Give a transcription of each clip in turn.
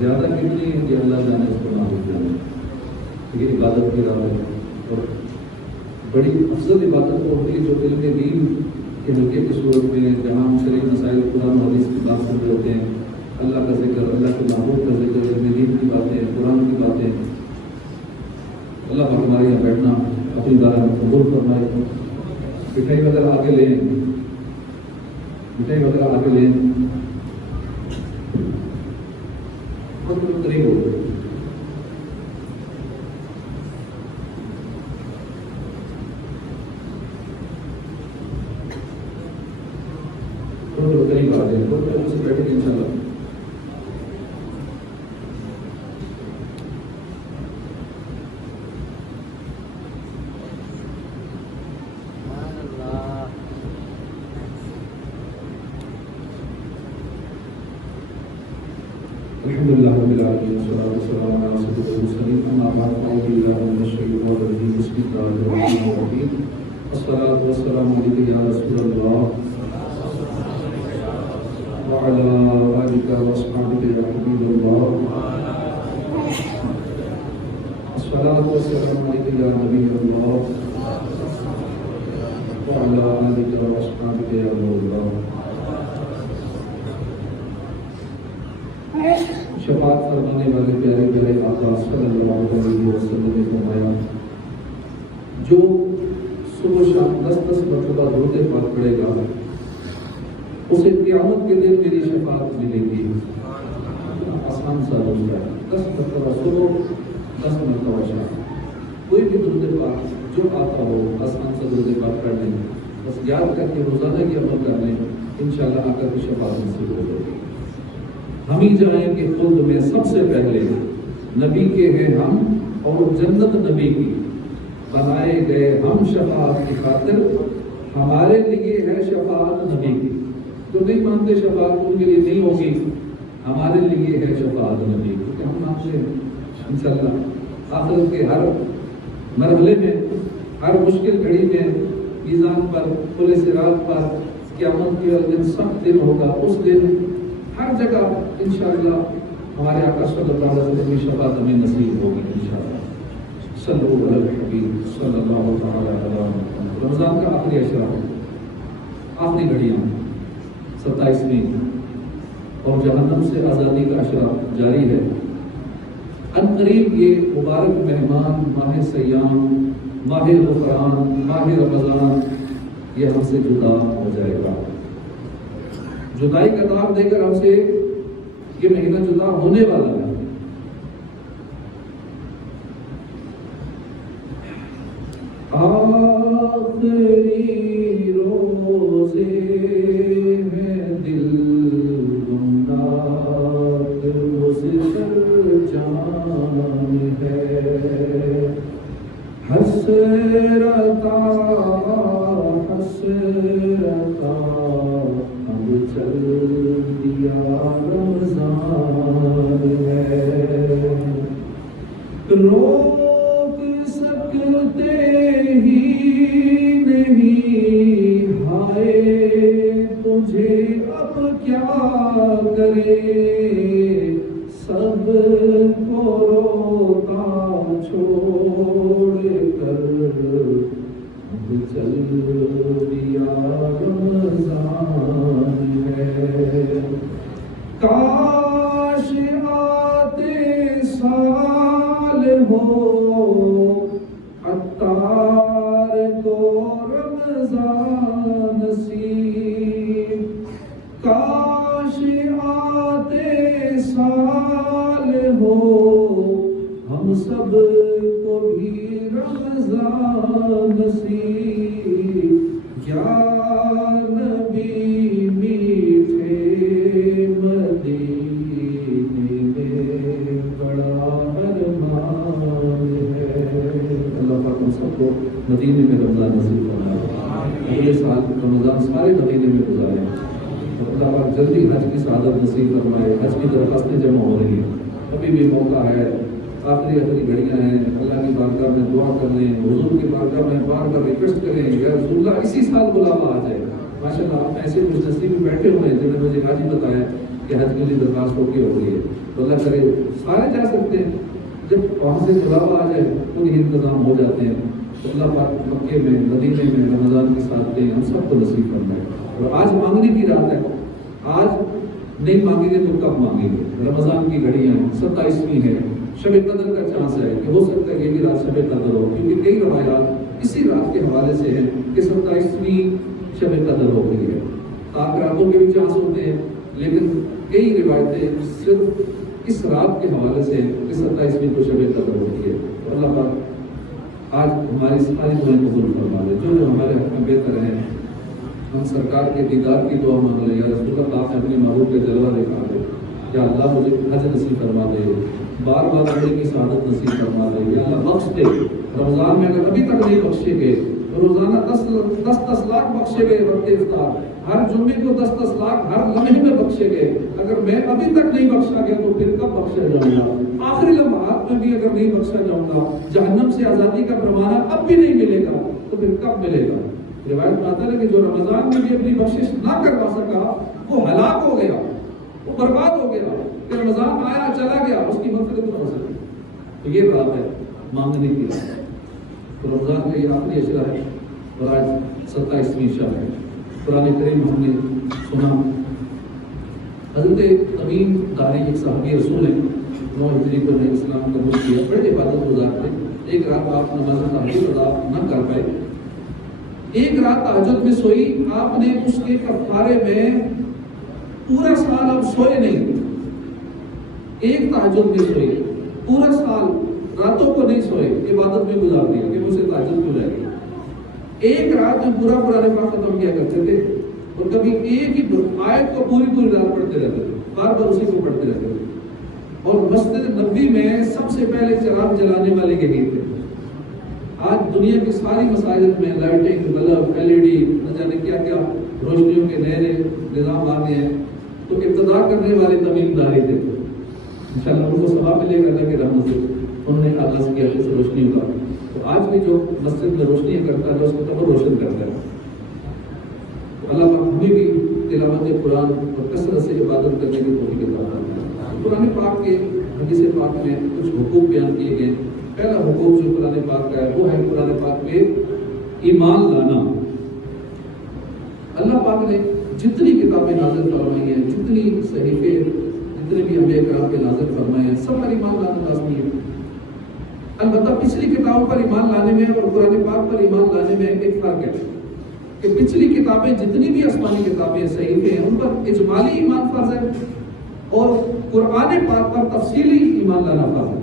زیادہ کتنی ہے کہ اللہ جانے اس کو نہ ہو جائے. یہ عبادت کی راہ ہے اور بڑی افضل عبادت ہوتی ہے جو علم دین کے حلقے کی صورت میں جہاں ہم شرعی مسائل قرآن و حدیث کی بات سن رہے ہوتے ہیں, اللہ کا ذکر, اللہ کے محبوب کا ذکر, علم دین کی باتیں, قرآن کی باتیں. اللہ پاک ہمارے یہاں بیٹھنا اپنی بارہ میں قبول فرمائے. مٹھائی وغیرہ آگے لیں, مٹھائی وغیرہ آگے لیں, بہت قریب ہو گئے. قریب آ گئے, بہت سے بیٹھے گے انشاءاللہ. الحمد لله رب العالمين والصلاة والسلام على سيد المرسلين. أما بعد فأعوذ بالله من الشيطان الرجيم. بسم الله الرحمن الرحيم. الصلاة والسلام عليك يا رسول الله وعلى آلك وأصحابك يا حبيب الله. الصلاة والسلام عليك يا نبي الله وعلى آلك وأصحابك يا نور الله. شفاعت فرمانے والے پیارے پیارے آقا صلی اللہ علیہ وسلم نے فرمایا, جو صبح شام 10 مرتبہ درود پاک پڑھے گا اسے قیامت کے دن میری شفاعت ملے گی. آسان سا روزہ ہے, 10 مرتبہ صبح, 10 مرتبہ شام. کوئی بھی درود پاک جو آتا ہو آسان سا درود پاک پڑھ لیں, بس یاد کر کے روزانہ کی عمل کر لیں, انشاءاللہ آقا کی شفاعت نصیب ہو جائے گی. ہم ہی جائیں کہ خود میں سب سے پہلے نبی کے ہیں ہم اور جنت نبی کی, بنائے گئے ہم شفاعت کی خاطر, ہمارے لیے ہے شفاعت نبی کی. جو نہیں مانتے شفاعت ان کے لیے نہیں ہوگی, ہمارے لیے ہے شفاعت نبی, کیونکہ ہم مانتے ہیں انشاءاللہ آخرت کے ہر مرحلے میں, ہر مشکل گھڑی میں, میزان پر, پل صراط پر, قیامت کے دن سخت دن ہوگا, اس دن ہر جگہ انشاءاللہ ہمارے آقا صلی اللہ علیہ وسلم کی شفاعت ہمیں نصیب ہوگی انشاءاللہ. صلی اللہ علیہ الحبیب صلی اللہ تعالی علیہ وسلم. رمضان کا آخری اشرا, آخری گھڑیاں 27ویں, اور جہنم سے آزادی کا اشرا جاری ہے. عنقریب یہ مبارک مہمان ماہ سیام, ماہ غفران, ماہ رمضان یہ ہم سے جدا ہو جائے گا. جدائی کا نام دے کر ہم سے یہ مہینہ جدا ہونے والا ہے. آخری روزے میں دل گمناک مزدر جان ہے, حسرتا حسرتا اب چل دیا رمضان ہے. روک سکتے ہی نہیں, ہائے تجھے اب کیا کرے, سب کو روتا چھوڑ کر اب چل دیا رمضان ہے. کاش آتے سال ہو عطار کو رمضان نصیب, کاش آتے سال ہو ہم سب کو بھی رمضان نصیب. یا نبی میٹھے مدینے میں بڑا ارمان ہے. اللہ پاک ہم سب کو مدینے میں رمضان نصیب فرمائے. اگلے سال رمضان سارے مدینے میں گزارے. اللہ پاک جلدی حج کی سعادت نصیب فرمائے. حج کی درخواستیں جمع ہو رہی ہیں, ابھی بھی موقع ہے, آخری گھڑیاں ہیں. اللہ کی بارگاہ میں دعا کر لیں, حضور کی بارگاہ میں بار بار ریکویسٹ کریں یا رسول اللہ اسی سال بلاوا آ جائے. ماشاء اللہ آپ ایسے کچھ نصیب میں بیٹھے ہوئے ہیں جنہوں نے مجھے آج ہی بتایا کہ حج کے لیے درخواست ہو گئی ہے، تو اللہ کرے سارے جا سکتے ہیں، جب وہاں سے بلاوا آ جائے خود ہی انتظام ہو جاتے ہیں، تو اللہ پاک مکے میں مدینے میں رمضان کے ساتھ دیں، ہم سب کو نصیب فرمائے۔ اور آج مانگنے کی رات ہے، آج نہیں مانگیں گے تو کب مانگیں گے؟ رمضان کی گھڑیاں 27ویں ہے، شب قدر کا چانس ہے کہ ہو سکتا ہے یہ بھی رات شب قدر ہو، کیونکہ کئی روایات اسی رات کے حوالے سے ہیں کہ 27ویں شب قدر ہو گئی ہے۔ آخر راتوں کے بھی چانس ہوتے ہیں، لیکن کئی روایتیں صرف اس رات کے حوالے سے کہ 27ویں کو شب قدر ہوتی ہے۔ تو اللہ پاک آج ہماری ساری دعائیں قبول فرما دے، جو ہمارے حق میں بہتر ہیں۔ ہم سرکار کے دیدار کی دعا مانگ لیں، یا رسول اللہ آپ نے اپنے محبوب کے جلوہ دکھا دے، یا اللہ مجھے حج نصیب فرما دے، بار بار عمرے کی سعادت نصیب فرما دے، یا اللہ بخش دے۔ رمضان میں اگر ابھی تک نہیں بخشے گئے تو روزانہ 10 لاکھ بخشے گئے وقت افطار، ہر جمعے کو 10 لاکھ ہر لمحے میں بخشے گئے۔ اگر میں ابھی تک نہیں بخشا گیا تو پھر کب بخشا جاؤں گا؟ آخری لمحات میں بھی اگر نہیں بخشا جاؤں گا، جہنم سے آزادی کا پروانہ اب بھی نہیں ملے گا تو پھر کب ملے گا؟ روایت میں آتا ہے کہ جو رمضان میں بھی اپنی بخشش نہ کروا سکا وہ ہلاک ہو گیا، وہ برباد ہو گیا، کہ رمضان آیا چلا گیا، اس کی مغفرت نہ ہو سکی۔ تو یہ بات ہے مانگنے کی۔ تو رمضان کا یہ آخری اشرا ہے اور آج 27ویں شب ہے۔ قرآن کریم ہم نے سنا، حضرت تمیم داری ایک صحابی رسول ہیں، 9 ہجری کو نئے اسلام قبول کیا، بڑے عبادت گزار تھے۔ ایک رات آپ نماز تہجد ادا نہ کر پائے، ایک رات تہجد میں سوئی، آپ نے اس کے کفارے میں پورا سال اب سوئے نہیں، ایک تہجد میں سوئی، پورا سال راتوں کو نہیں سوئے، عبادت میں گزار دیا کہ مجھے تہجد کیوں رہ گئی۔ ایک رات میں پورا قرآن پاک ختم کیا کرتے تھے، اور کبھی ایک ہی آیت کو پوری رات پڑھتے رہتے تھے، بار بار اسی کو پڑھتے رہتے تھے۔ اور مسجد نبوی میں سب سے پہلے چراغ جلانے والے یہی تھے۔ آج دنیا کی ساری مساجد میں لائٹنگ، بلب، LED، نہ جانے کیا کیا روشنیوں کے نئے نظام آ گئے ہیں، تو ابتدا کرنے والے تمیم داری تھے۔ انشاءاللہ ان کو ثواب ملے گا اللہ کی رحمت سے، انہوں نے آغاز کیا اس روشنیوں کا۔ تو آج بھی جو مسجد میں روشنیاں کرتا ہے اس کو تو روشن کرتا ہے۔ اللہ پاک ہمیں بھی تلاوت قرآن اور کثرت سے عبادت کرنے کی توفیق عطا فرمائے۔ قرآن پاک کے حدیث پاک میں کچھ حقوق بیان کیے گئے۔ پہلا حقوق جو قرآن پاک کا ہے وہ ہے قرآن پاک پہ ایمان لانا۔ اللہ پاک نے جتنی کتابیں نازل فرمائی ہیں، جتنی صحیفے، جتنے بھی انبیاء کرام کے نازل فرمائے ہیں، سب پر ایمان لانا لازمی ہے۔ البتہ پچھلی کتابوں پر ایمان لانے میں اور قرآن پاک پر ایمان لانے میں ایک فرق ہے کہ پچھلی کتابیں جتنی بھی آسمانی کتابیں صحیفے ہیں ان پر اجمالی ایمان فرض ہے، اور قرآن پاک پر تفصیلی ایمان لانا فرض ہے۔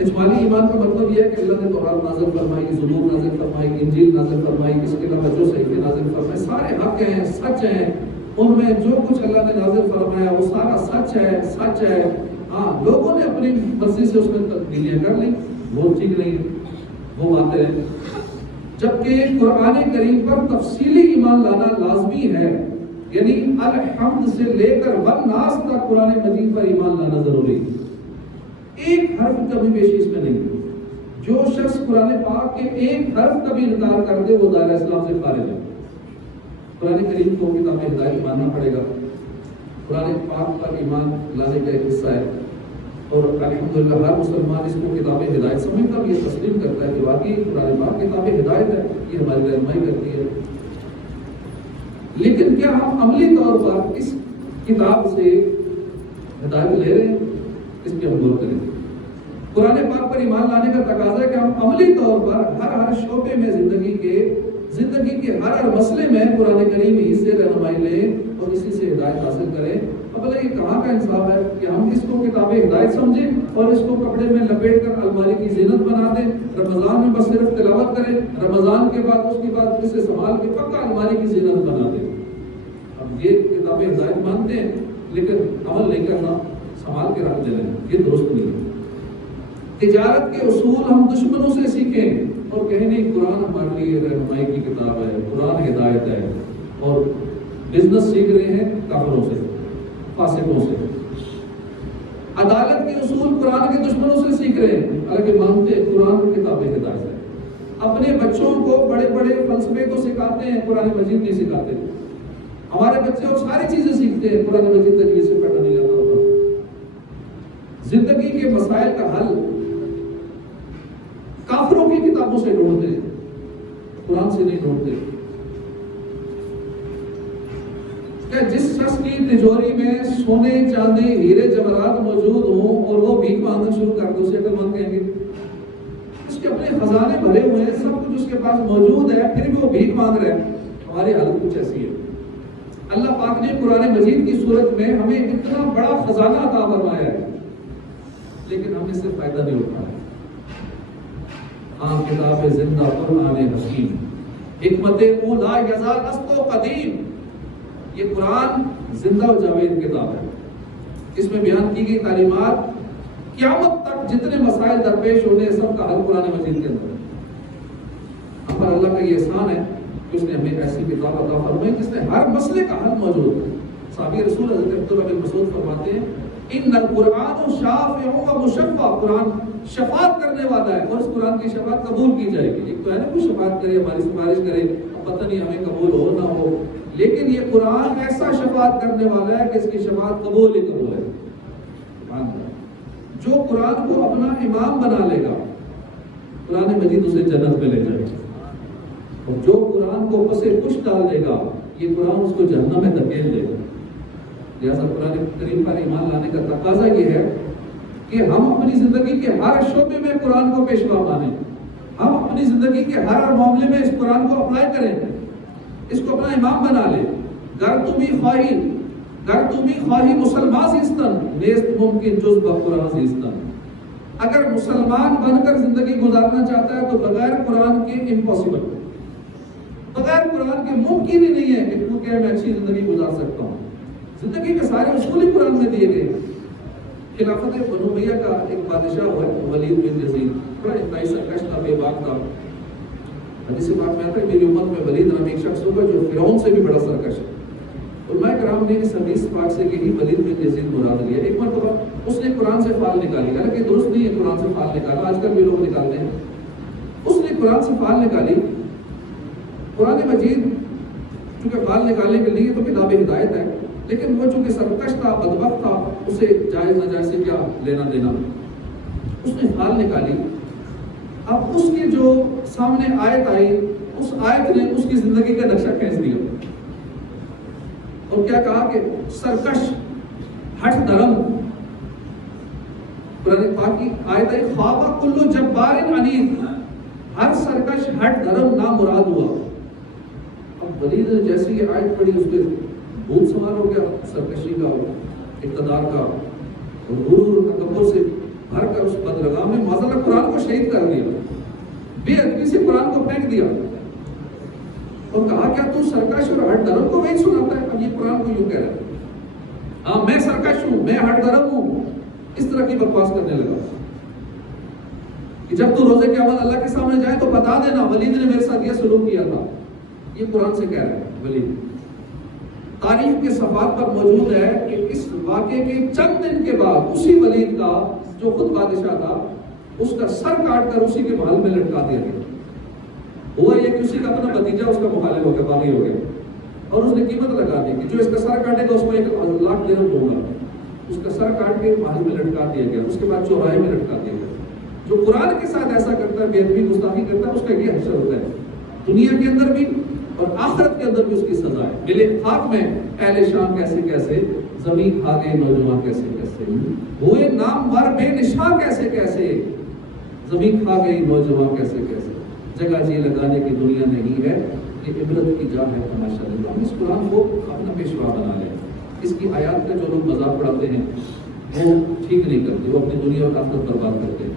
اجمالی ایمان کا مطلب یہ ہے کہ اللہ نے تورات نازل فرمائی، زبور نازل فرمائی، انجیل نازل فرمائی، اس کے علاوہ جو صحیفے نازل فرمائے سارے حق ہیں، سچ ہیں، ان میں جو کچھ اللہ نے نازل فرمایا وہ سارا سچ ہے۔ ہاں، لوگوں نے اپنی مرضی سے اس میں تبدیلیاں کر لی، وہ ٹھیک نہیں، وہ باتیں ہیں۔ جبکہ قرآن کریم پر تفصیلی ایمان لانا لازمی ہے، یعنی الحمد سے لے کر والناس تک قرآن مجید پر ایمان لانا ضروری ہے۔ ایک حرف کبھی بیشی اس میں نہیں۔ جو شخص قرآن پاک کے ایک حرف کا بھی انکار کر دے وہ دائرہ اسلام سے خارج ہے۔ قرآن کریم کو کتاب ہدایت ماننا پڑے گا، قرآن پاک پر ایمان لانے کا ایک حصہ ہے، اور الحمدللہ ہر مسلمان اس کو کتاب ہدایت سمجھتا ہے، یہ تسلیم کرتا ہے کہ واقعی قرآن پاک کتاب ہدایت ہے، یہ ہماری رہنمائی کرتی ہے۔ لیکن کیا ہم عملی طور پر اس کتاب سے ہدایت لے رہے ہیں؟ اس پہ ہم غور کریں۔ قرآن پاک پر ایمان لانے کا تقاضا ہے کہ ہم عملی طور پر ہر شعبے میں زندگی کے ہر مسئلے میں قرآن کریم ہی سے رہنمائی لیں اور اسی سے ہدایت حاصل کریں۔ اب یہ کہاں کا انصاف ہے کہ ہم اس کو کتاب ہدایت سمجھیں اور اس کو کپڑے میں لپیٹ کر الماری کی زینت بنا دیں، رمضان میں بس صرف تلاوت کریں، رمضان کے بعد اس کی بات اسے سنبھال کے پکا الماری کی زینت بنا دیں۔ اب یہ کتاب ہدایت مانتے ہیں لیکن عمل نہیں کرنا، سنبھال کے رکھ دینا، یہ درست نہیں ہے۔ تجارت کے اصول ہم دشمنوں سے سیکھیں اور کہیں نہیں قرآن ہمارے لیے رہنمائی کی کتاب ہے، قرآن ہدایت ہے، اور بزنس سیکھ رہے ہیں کافروں سے، فاسقوں سے۔ عدالت کے اصول قرآن کے دشمنوں سے سیکھ رہے ہیں، حالانکہ مانتے قرآن کتاب ہدایت ہے۔ اپنے بچوں کو بڑے بڑے فلسفے تو سکھاتے ہیں، قرآن مجید نہیں سکھاتے۔ ہمارے بچے اور ساری چیزیں سیکھتے ہیں، قرآن مجید تجویز سے پڑھنا نہیں آتا ہوتا۔ زندگی کے مسائل کا حل کافروں کی کتابوں سے ڈھونڈتے ہیں، قرآن سے نہیں ڈھونڈتے۔ کہ جس شخص کی تجوری میں سونے چاندی ہیرے جواہرات موجود ہوں اور وہ بھیک مانگنا شروع کر دے، اسے عقل مند کہیں گے؟ اس کے اپنے خزانے بھرے ہوئے ہیں، سب کچھ اس کے پاس موجود ہے، پھر بھی وہ بھیک مانگ رہا ہے۔ ہماری حالت کچھ ایسی ہے۔ اللہ پاک نے قرآن مجید کی صورت میں ہمیں اتنا بڑا خزانہ عطا فرمایا ہے، لیکن ہم اس سے فائدہ نہیں اٹھا رہے۔ کتاب زندہ قرآن حکیم، حکمت اولا یزال است و قدیم۔ یہ قرآن زندہ و جاوید کتاب ہے، اس میں بیان کی گئی تعلیمات قیامت تک جتنے مسائل درپیش ہونے سب کا حل قرآن مجید کے اندر ہے۔ ہم پر اللہ کا یہ احسان ہے کہ اس نے ہمیں ایسی کتاب عطا فرمائی جس میں ہر مسئلے کا حل موجود ہے۔ صحابی رسول حضرت عبداللہ بن مسعود فرماتے ہیں ان القرآن شافع و مشفع، قرآن شفاعت کرنے والا ہے اور اس قرآن کی شفاعت قبول کی جائے گی۔ ایک تو ہے نا کوئی شفاعت کرے، ہماری سفارش کرے، اب پتہ نہیں ہمیں قبول ہو نہ ہو، لیکن یہ قرآن ایسا شفاعت کرنے والا ہے کہ اس کی شفاعت قبول ہی قبول ہے۔ جو قرآن کو اپنا امام بنا لے گا، قرآن مجید اسے جنت میں لے جائے گا، اور جو قرآن کو پسے کش ڈال دے گا، یہ قرآن اس کو جہنم میں دھکیل دے گا۔ لہٰذا قرآن کریم پر ایمان لانے کا تقاضا یہ ہے کہ ہم اپنی زندگی کے ہر شعبے میں قرآن کو پیشوا مانیں، ہم اپنی زندگی کے ہر معاملے میں اس قرآن کو اپلائی کریں، اس کو اپنا امام بنا لیں۔ گر تمہیں خواہی مسلمان زیستن نیست ممکن جز بقرآن زیستن۔ اگر مسلمان بن کر زندگی گزارنا چاہتا ہے تو بغیر قرآن کے امپاسبل، بغیر قرآن کے ممکن ہی نہیں ہے کہ میں اچھی زندگی گزار سکتا ہوں۔ زندگی کے سارے اصول ہی قرآن میں دیے گئے۔ خلافت بنو امیہ کا ایک بادشاہ ہوا ولید بن یزید، بڑا انتہائی سرکش تھا، بے باک تھا۔ حدیث پاک میں آتا ہے میری امت میں ولید نام ایک شخص ہوگا جو فرعون سے بھی بڑا سرکش ہے۔ علماء کرام نے اس حدیث پاک سے کہ ولید بن یزید مراد لیا۔ ایک مرتبہ اس نے قرآن سے فال نکالی، حالانکہ درست نہیں ہے قرآن سے فال نکالا، آج کل بھی لوگ نکالتے ہیں۔ اس نے قرآن سے فال نکالی، قرآن مجید چونکہ فال نکالنے کے لیے تو کتاب ہدایت ہے، لیکن وہ چونکہ سرکش تھا، بدبخت تھا، اسے جائز ناجائز سے کیا لینا دینا۔ اس نے فال نکالی، اب اس کی جو سامنے آیت آئی، اس آیت نے اس کی زندگی کا نقشہ کھینچ دیا اور کیا کہا کہ سرکش ہٹ درم۔ قرآن پاک کی آیت آئی خواب کلو جبار عنید، ہر سرکش ہٹ درم نامراد ہوا۔ اب ولید نے جیسی یہ آیت پڑھی اس پہ بھوت سوار ہو گیا، سرکشی کا، اقتدار کا، اور غرور اور تکبر سے بھر کر اس بدرگام نے معاذاللہ قرآن کو شہید کر دیا، بے ادبی سے قرآن کو پھینک دیا اور کہا کیا تو سرکش اور ہٹ درم کو وہی سناتا ہے؟ اب یہ قرآن کو یوں کہہ رہا ہے، ہاں میں سرکش ہوں، میں ہٹ درم ہوں، اس طرح کی بکواس کرنے لگا کہ جب تو روزے قیامت اللہ کے سامنے جائے تو بتا دینا ولید نے میرے ساتھ یہ سلوک کیا تھا۔ یہ قرآن سے کہہ رہا ہے ولید۔ تاریخ کے صفحات پر موجود ہے کہ اس واقعے کے چند دن کے بعد اسی ولید کا جو خود بادشاہ تھا، اس کا سر کاٹ کر اسی کے محل میں لٹکا دیا گیا۔ ہوا یہ کہ اسی کا اپنا بھتیجا اس کا مخالف ہو گیا، باغی ہو گیا، اور اس نے قیمت لگا دی کہ جو اس کا سر کاٹے گا اس کو 1 لاکھ درہم دوں گا۔ اس کا سر کاٹ کے محل میں لٹکا دیا گیا، اس کے بعد چوراہے میں لٹکا دیا گیا۔ جو قرآن کے ساتھ ایسا کرتا ہے، بے ادبی گستاخی کرتا ہے، اس کا یہ حشر ہوتا ہے، دنیا کے اندر بھی اور آخرت کے اندر بھی اس کی سزا ہے۔ ملے خاک میں اہل شام کیسے کیسے، زمین کھا گئے نوجوان کیسے کیسے، ہوئے نامور بے نشاں کیسے کیسے، زمین کھا گئی نوجوان کیسے کیسے، جگہ جی لگانے کی دنیا نہیں ہے، یہ عبرت کی جا ہے تماشا دل۔ ہم اس قرآن کو اپنا پیشوا بنا لیں۔ اس کی آیات کا جو لوگ مذاق اڑاتے ہیں وہ ٹھیک نہیں کرتے، وہ اپنی دنیا اور آخرت برباد کرتے ہیں۔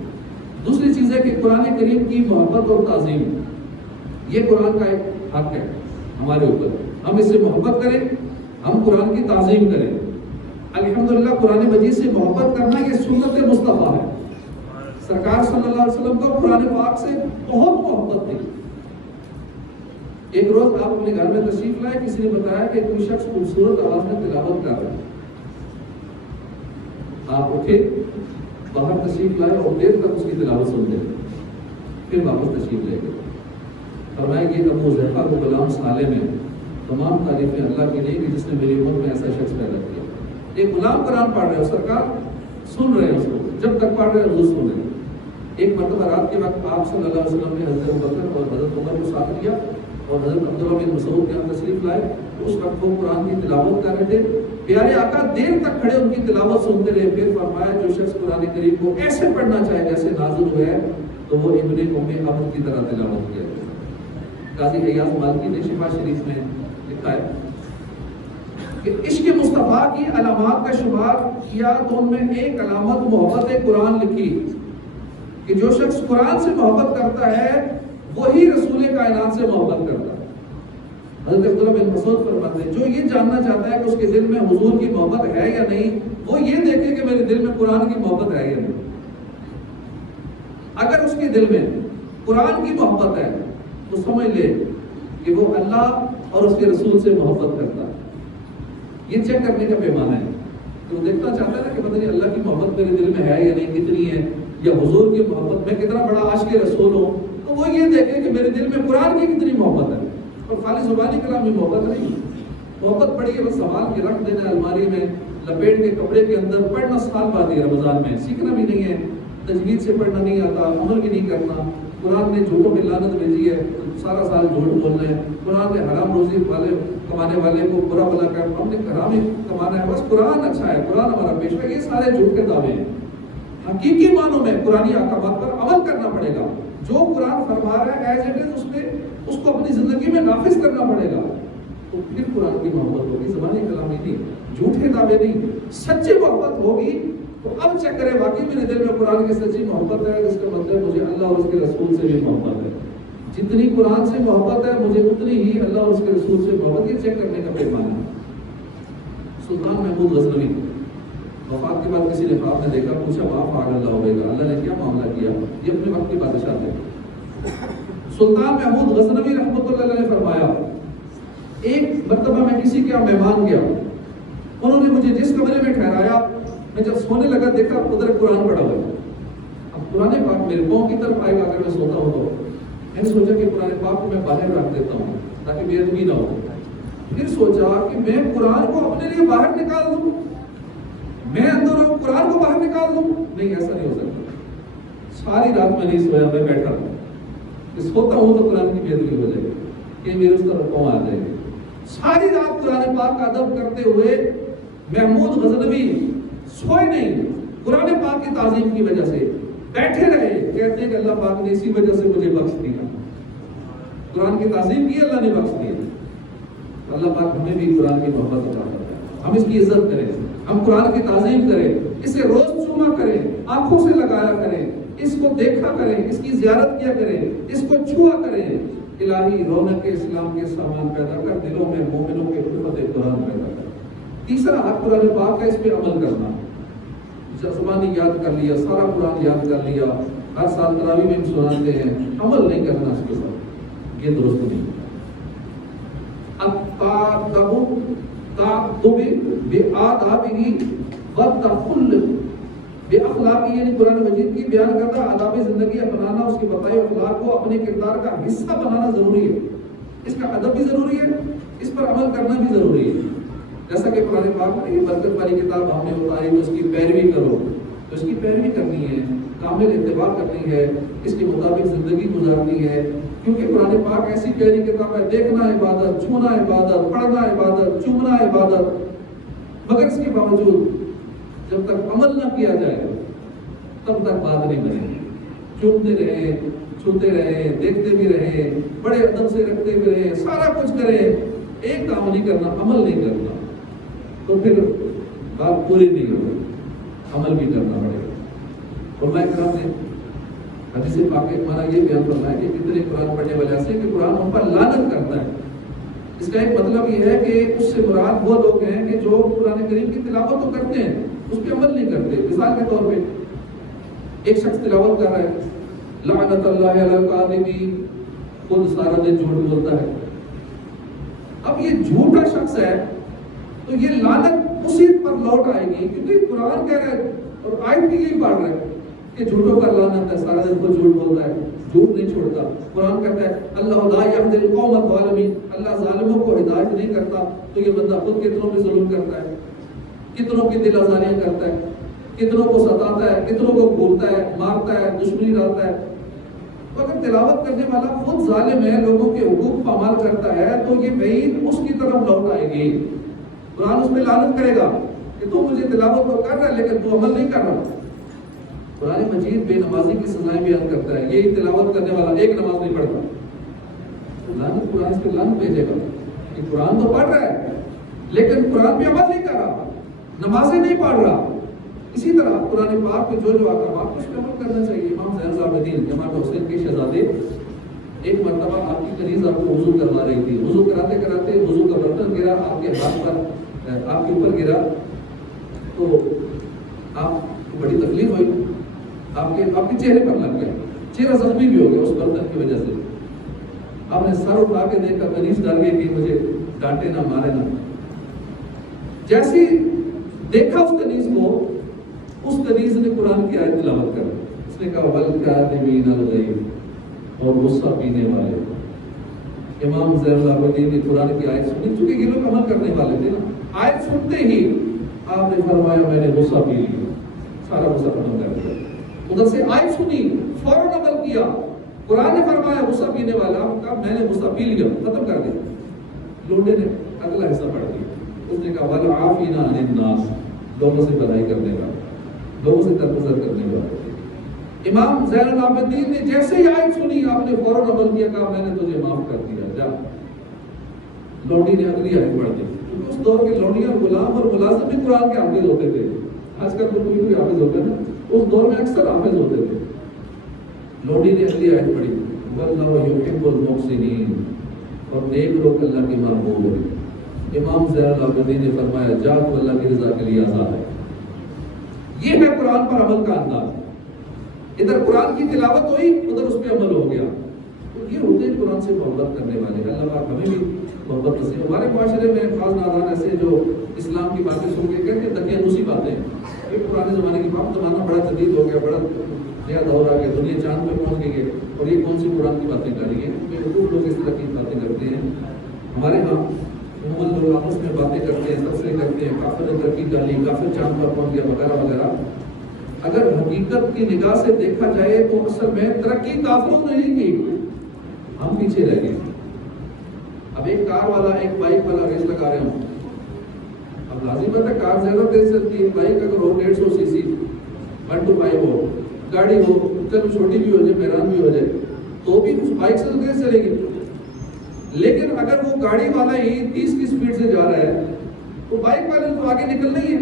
دوسری چیز ہے کہ قرآن کریم کی محبت اور تعظیم، یہ قرآن کا ایک حق ہے ہمارے اوپر، ہم اس سے محبت کریں، ہم قرآن کی تعظیم کریں۔ الحمدللہ قرآن مجید سے محبت کرنا یہ سنت مصطفیٰ ہے۔ سرکار صلی اللہ علیہ وسلم کو قرآن پاک سے بہت محبت تھی۔ ایک روز آپ اپنے گھر میں تشریف لائے، کسی نے بتایا کہ کوئی شخص خوبصورت آواز میں تلاوت کر رہا ہے۔ آپ اٹھے، باہر تشریف لائے اور دیر تک اس کی تلاوت سنتے ہیں، پھر واپس تشریف لے گئے۔ فرمایا یہ ابو حذیفہ کو غلام سالم ہے، تمام تعریفیں اللہ کی نہیں کہ جس نے میری امت میں ایسا شخص پیدا کیا. ایک غلام قرآن پڑھ رہے ہو، سرکار سن رہے ہیں اس کو، جب تک پڑھ رہے ہیں حضور سن رہے ہیں. ایک مرتبہ رات کے وقت آپ صلی اللہ علیہ وسلم نے حضرت ابوبکر اور حضرت عمر کو ساتھ لیا اور حضرت عبداللہ بن مسعود کے یہاں تشریف لائے. اس وقت وہ قرآن کی تلاوت کر رہے تھے. پیارے آقا دیر تک کھڑے ان کی تلاوت سنتے رہے. پھر فرمایا جو شخص قرآن کریم کو ایسے پڑھنا چاہے جیسے نازل ہوئے ہے تو وہ ابن ام عبد کی طرح تلاوت کیا. قاضی ایاز مالکی نے شفا شریف میں لکھا ہے کہ عشق مصطفیٰ کی علامات کا شمار کیا تو ان میں ایک علامت محبت قرآن لکھی کہ جو شخص قرآن سے محبت کرتا ہے وہی رسول کائنات سے محبت کرتا ہے. حضرت عبداللہ بن مسعود فرماتے ہیں جو یہ جاننا چاہتا ہے کہ اس کے دل میں حضور کی محبت ہے یا نہیں، وہ یہ دیکھے کہ میرے دل میں قرآن کی محبت ہے یا نہیں. اگر اس کے دل میں قرآن کی محبت ہے تو سمجھ لے کہ وہ اللہ اور اس کے رسول سے محبت کرتا ہے. یہ چیک کرنے کا پیمانہ ہے کہ وہ دیکھنا چاہتا ہے نا کہ پتہ نہیں اللہ کی محبت میرے دل میں ہے یا نہیں، کتنی ہے، یا حضور کی محبت میں کتنا بڑا عاشق رسول ہوں. تو وہ یہ دیکھے کہ میرے دل میں قرآن کی کتنی محبت ہے. اور خالی زبانی کلام میں محبت نہیں، محبت پڑی ہے بس سنبھال کے رکھ دینا الماری میں لپیٹ کے کپڑے کے اندر. پڑھنا سال بعد ہے، رمضان میں سیکھنا بھی نہیں ہے، تجوید سے پڑھنا نہیں آتا، عمل بھی نہیں کرنا. قرآن نے جھوٹوں پہ لعنت بھیجی ہے، سارا سال جھوٹ بولنا ہے. قرآن نے حرام روزی والے کمانے والے کو برا بلا کر ہم نے حرام ہی کمانا ہے، بس قرآن اچھا ہے، قرآن ہمارا پیشوا. یہ سارے جھوٹ کے دعوے ہیں. حقیقی معنوں میں قرآنی احکامات پر عمل کرنا پڑے گا. جو قرآن فرما رہا ہے ایز اٹ از اس میں اس کو اپنی زندگی میں نافذ کرنا پڑے گا. تو پھر قرآن کی محبت ہوگی، زبانی کلامی نہیں، جھوٹے دعوے نہیں. سچی محبت ہوگی تو اب چیک کرے واقعی میرے دل میں قرآن کی سچی محبت ہے. اس کا مطلب مجھے اللہ اور اس کے رسول سے بھی محبت ہے. جتنی قرآن سے محبت ہے مجھے اتنی ہی اللہ اور اس کے رسول سے محبت. یہ چیک کرنے کا پیمانہ ہے. سلطان محمود غزنوی وفات کے بعد کسی نے خواب میں دیکھا، پوچھا وہاں فعال اللہ ہوگا، اللہ نے کیا معاملہ کیا؟ یہ اپنے وقت کے بادشاہ تھے. سلطان محمود غزنوی رحمۃ اللہ علیہ نے فرمایا ایک مرتبہ میں کسی کے یہاں مہمان گیا، انہوں نے مجھے جس کمرے میں ٹھہرایا میں جب سونے لگا دیکھا ادھر قرآن پڑھا ہوا ہے. اب قرآن پاک میرے پاؤں کی طرف آئے گا اگر میں سوتا ہوں تو میں نے سوچا کہ قرآن پاک کو میں باہر رکھ دیتا ہوں تاکہ بے ادبی نہ ہو. پھر سوچا کہ میں قرآن کو اپنے لیے باہر نکال دوں، میں اندر ہوں قرآن کو باہر نکال دوں. نہیں، ایسا نہیں ہو سکتا. ساری رات میں نہیں سویا، میں بیٹھا ہوں کہ سوتا ہوں تو قرآن کی بے ادبی ہو جائے گی کہ میرے اس طرف پاؤں آ جائے گی. ساری رات قرآن پاک کا ادب کرتے ہوئے محمود غزنوی سوئے نہیں. قرآن پاک کی تعظیم کی وجہ سے بیٹھے رہے. کہتے ہیں کہ اللہ پاک نے اسی وجہ سے مجھے بخش دیا. قرآن کی تعظیم کی اللہ نے بخش دیا. اللہ پاک ہمیں بھی قرآن کی محبت عطا کرتا ہے. ہم اس کی عزت کریں، ہم قرآن کی تعظیم کریں، اسے روز چوما کریں، آنکھوں سے لگایا کریں، اس کو دیکھا کریں، اس کی زیارت کیا کریں، اس کو چھوا کریں. الہی رونق اسلام کے سامان پیدا کر، دلوں میں مومنوں کے الفت قرآن پیدا کر. تیسرا حق قرآن پاک کا، اس پہ عمل کرنا. زبانی یاد کر لیا، سارا قرآن یاد کر لیا، ہر سال تراویح میں سناتے ہیں، عمل نہیں کرنا اس کے ساتھ، یہ درست نہیں. اخلاقی یعنی قرآن مجید کی بیان کرنا، آداب زندگی اپنانا، اس کے بتائے اخلاق کو اپنے کردار کا حصہ بنانا ضروری ہے. اس کا ادب بھی ضروری ہے، اس پر عمل کرنا بھی ضروری ہے. جیسا کہ قرآن پاک میں یہ برکت والی کتاب ہم نے بتائی تو اس کی پیروی کرو، تو اس کی پیروی کرنی ہے، کامل اتباع کرنی ہے، اس کے مطابق زندگی گزارنی ہے. کیونکہ قرآن پاک ایسی پیاری کتاب ہے، دیکھنا عبادت، چھونا عبادت، پڑھنا عبادت، چومنا عبادت. مگر اس کے باوجود جب تک عمل نہ کیا جائے تب تک بات نہیں بنے. چومتے رہیں، چھوتے رہیں، دیکھتے بھی رہیں، بڑے ادب سے رکھتے بھی رہیں، سارا کچھ کریں، ایک کام نہیں کرنا، عمل نہیں کرنا، تو پھر بات پوری نہیں ہوگی. عمل بھی کرنا پڑے گا. اور میں کرام نے حدیث پاک میں ہمارا یہ بیان فرمایا کہ کتنے قرآن پڑھنے والے ایسے کہ قرآن ان پر لعنت کرتا ہے. اس کا ایک مطلب یہ ہے کہ اس سے مراد وہ لوگ ہیں کہ جو قرآن کریم کی تلاوت تو کرتے ہیں، اس پہ عمل نہیں کرتے. مثال کے طور پہ ایک شخص تلاوت کر رہا ہے، لعنت اللہ علی الکاذبین، خود سارا دن جھوٹ بولتا ہے. اب یہ جھوٹا شخص ہے تو یہ لعنت اسی پر لوٹ آئے گی، کیونکہ قرآن کہہ رہا ہے اور آیت بھی یہی پڑھ رہا ہے کہ جھوٹوں کا لعنت ہے، سارا دن خود جھوٹ بولتا ہے، جھوٹ نہیں چھوڑتا۔ قرآن کہتا ہے اللہ لا یہدی القوم الظالمین، اللہ ظالموں کو ہدایت نہیں کرتا۔ تو یہ بندہ خود کتنوں پہ ظلم کرتا ہے، کتنوں کی دل آزاریاں کرتا ہے، کتنوں کو ستاتا ہے، کتنوں کو بھولتا ہے، مارتا ہے، دشمنی ڈالتا ہے۔ تو اگر تلاوت کرنے والا خود ظالم ہے، لوگوں کے حقوق پامال کرتا ہے، تو یہ وعید اس کی طرف لوٹ آئے گی۔ قرآن اس پہ لعنت کرے گا کہ تو مجھے تلاوت تو کر رہا ہے لیکن تو عمل نہیں کر رہا۔ قرآن مجید بے نمازی کی سزائیں بیان کرتا ہے، یہی تلاوت کرنے والا ایک نماز نہیں پڑھتا، لعنت قرآن اس پہ لعنت بھیجے گا کہ قرآن تو پڑھ رہا ہے لیکن قرآن پہ عمل نہیں کر رہا، نمازیں نہیں پڑھ رہا۔ اسی طرح قرآن پاک میں جو احکامات اس پہ عمل کرنا چاہیے۔ امام زین العابدین امام حسین کے شہزادے ایک مرتبہ آپ کی کنیز آپ کو وضو کروا رہی تھی، وضو کراتے کراتے وضو کا برتن گرا آپ کے ہاتھ پر، آپ کے اوپر گرا، تو آپ کو بڑی تکلیف ہوئی، آپ کے چہرے پر لگ گیا، چہرہ زخمی بھی ہو گیا اس برتن کی وجہ سے۔ آپ نے سر اٹھا کے دیکھا، کنیز ڈال گئی کہ مجھے ڈانٹے نہ مارے نہ۔ جیسی دیکھا اس کنیز کو، اس کنیز نے قرآن کی آیت تلاوت کر، اس نے کہا والکاظمین الغیظ، اور غصہ پینے والے۔ امام زین العابدین نے قرآن کی آیت سنی، چونکہ یہ لوگ عمل کرنے والے تھے نا، آیت سنتے ہی آپ نے فرمایا میں نے غصہ پی لیا، سارا غصہ ختم کر دیا۔ ادھر سے آیت سنی، فوراً عمل کیا، قرآن نے فرمایا غصہ پینے والا، کہا میں نے غصہ پی لیا، ختم کر دیا۔ لوڈے نے اگلا حصہ پڑھ دیا، اس نے کہا والعافین عن الناس، لوگوں سے بھلائی کرنے والا، لوگوں سے درگزر کرنے والا۔ امام زین العابدین نے جیسے ہی آیت سنی آپ نے فوراً عمل کیا، کہا میں نے تجھے معاف کر دیا، جا۔ لوڈی نے اگلی آیت پڑھ دی، کیونکہ اس دور کے لوڈیاں غلام اور ملازم بھی قرآن کے حافظ ہوتے تھے، آج کل تو کوئی حافظ ہوتا ہے نا، اس دور میں اکثر حافظ ہوتے تھے۔ لوڈی نے اگلی آیت پڑھی واللہ یحب المحسنین، اور نیک لوگ اللہ کے محبوب ہیں۔ امام زین العابدین نے فرمایا جا تو اللہ کی رضا کے لیے آزاد ہے۔ یہ ہے قرآن پر عمل کا انداز۔ ادھر قرآن کی تلاوت ہوئی، ادھر اس پہ عمل ہو گیا۔ تو یہ ہوتے ہیں قرآن سے محبت کرنے والے۔ اللہ پاک ہمیں بھی محبت نصیب۔ ہمارے معاشرے میں بعض نادان ایسے جو اسلام کی باتیں سن کے کہتے ہیں دقیانوسی باتیں، یہ پرانے زمانے کی بات، زمانہ بڑا جدید ہو گیا، بڑا نیا دور آ گیا، دنیا چاند پہ پہنچ گئی ہے، اور یہ کون سی قرآن کی باتیں کر رہی ہیں؟ بیوقوف لوگ اس طرح کی باتیں کرتے ہیں۔ ہمارے ہاں عموماً لوگ آپس میں باتیں کرتے ہیں، تبصرے کرتے ہیں، کافر نے ترقی کر لی، کافر چاند پر پہنچ گیا وغیرہ وغیرہ۔ اگر حقیقت کی نگاہ سے دیکھا جائے تو اصل میں ترقی کافروں نے نہیں کی، ہم پیچھے رہ گئے۔ اب ایک کار والا ایک بائک والا ریس لگا رہے ہوں، اب لازم ہے کار زیادہ تیز چلتی ہے، بائک اگر ہو 150 سی سی 125 ہو، گاڑی ہو چلو چھوٹی بھی ہو جائے، میران بھی ہو جائے، تو بھی اس بائک سے تیز چلے گی۔ لیکن اگر وہ گاڑی والا ہی 30 کی سپیڈ سے جا رہا ہے تو بائک والے کو آگے نکلنا ہی ہے۔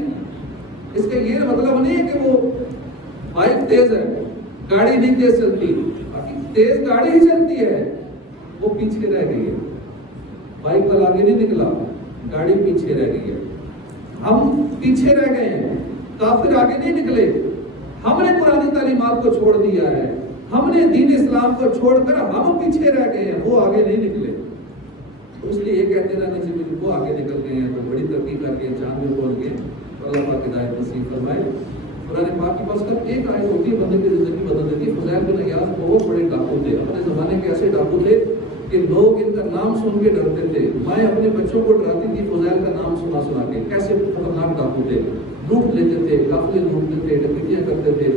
اس کا یہ مطلب نہیں ہے کہ وہ بائک تیز ہے، گاڑی نہیں تیز چلتی، تیز گاڑی ہی چلتی ہے، وہ پیچھے رہ گئی ہے۔ بائک والا آگے نہیں نکلا، گاڑی پیچھے رہ گئی ہے۔ ہم پیچھے رہ گئے ہیں، کافر آگے نہیں نکلے۔ ہم نے قرآن تعلیمات کو چھوڑ دیا ہے، ہم نے دین اسلام کو چھوڑ کر ہم پیچھے رہ گئے ہیں، وہ آگے نہیں نکلے۔ تو اس لیے یہ کہتے رہنا چاہیے وہ آگے نکل گئے ہیں، تو بڑی ترقی کر کے چاند میں پہنچ گئے۔ اللہ پاک ہدایت نصیب فرمائے۔ قرآن پاک کے پاس کب ایک آیت ہوتی ہے بندے کی زندگی بدل دیتی ہے۔ فضیل بن عیاض بہت بڑے ڈاکو تھے، اپنے زمانے کے ایسے ڈاکو تھے کہ لوگ ان کا نام سن کے ڈرتے تھے۔ مائیں اپنے بچوں کو ڈراتی تھی فضیل کا نام سنا سنا کے، کیسے خطرناک ڈاکو تھے، لوٹ لیتے تھے، قافلے لوٹتے تھے، ڈکیتیاں کرتے تھے۔